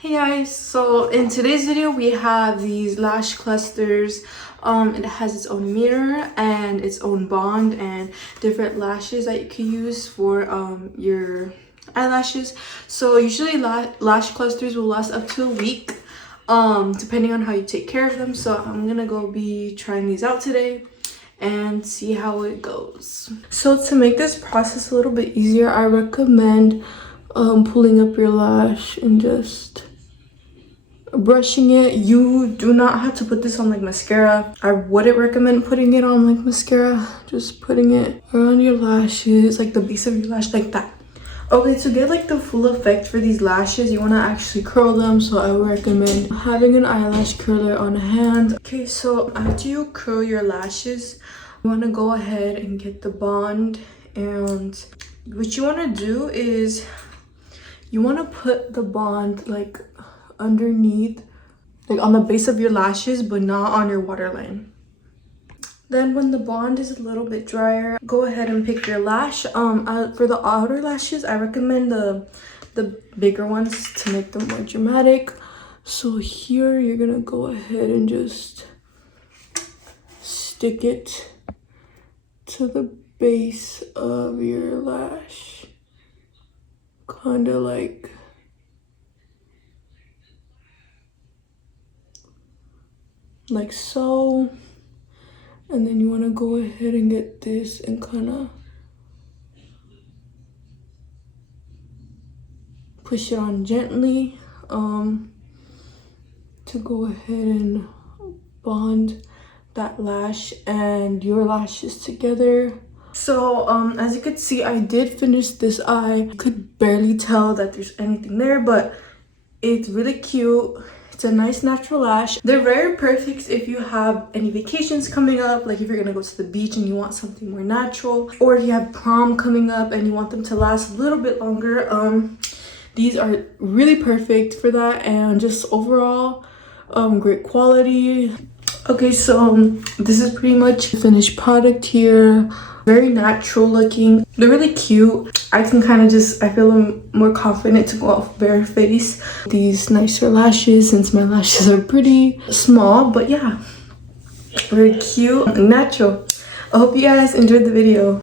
Hey guys, so in today's video we have these lash clusters. It has its own mirror and its own bond and different lashes that you can use for your eyelashes. So usually lash clusters will last up to a week, depending on how you take care of them. So I'm gonna go be trying these out today and see how it goes. So to make this process a little bit easier, I recommend pulling up your lash and just brushing it. You do not have to put this on like mascara. I wouldn't recommend putting it on like mascara. Just putting it around your lashes, like the base of your lash, like that. Okay, to get like the full effect for these lashes, you want to actually curl them. So I would recommend having an eyelash curler on hand. Okay, so after you curl your lashes, you want to go ahead and get the bond. And what you want to do is you want to put the bond like underneath, like on the base of your lashes, but not on your waterline. Then when the bond is a little bit drier, go ahead and pick your lash. For the outer lashes, I recommend the bigger ones to make them more dramatic. So here you're gonna go ahead and just stick it to the base of your lash, kind of like so. And then you want to go ahead and get this and kind of push it on gently to go ahead and bond that lash and your lashes together. So as you could see, I did finish this eye. You could barely tell that there's anything there, but it's really cute. It's a nice natural lash. They're very perfect if you have any vacations coming up, like if you're gonna go to the beach and you want something more natural, or if you have prom coming up and you want them to last a little bit longer. These are really perfect for that, and just overall great quality. Okay, so this is pretty much the finished product here. Very natural looking. They're really cute. I can kind of just, I feel more confident to go out bare face. These nicer lashes, since my lashes are pretty small, but yeah, very cute and natural. I hope you guys enjoyed the video.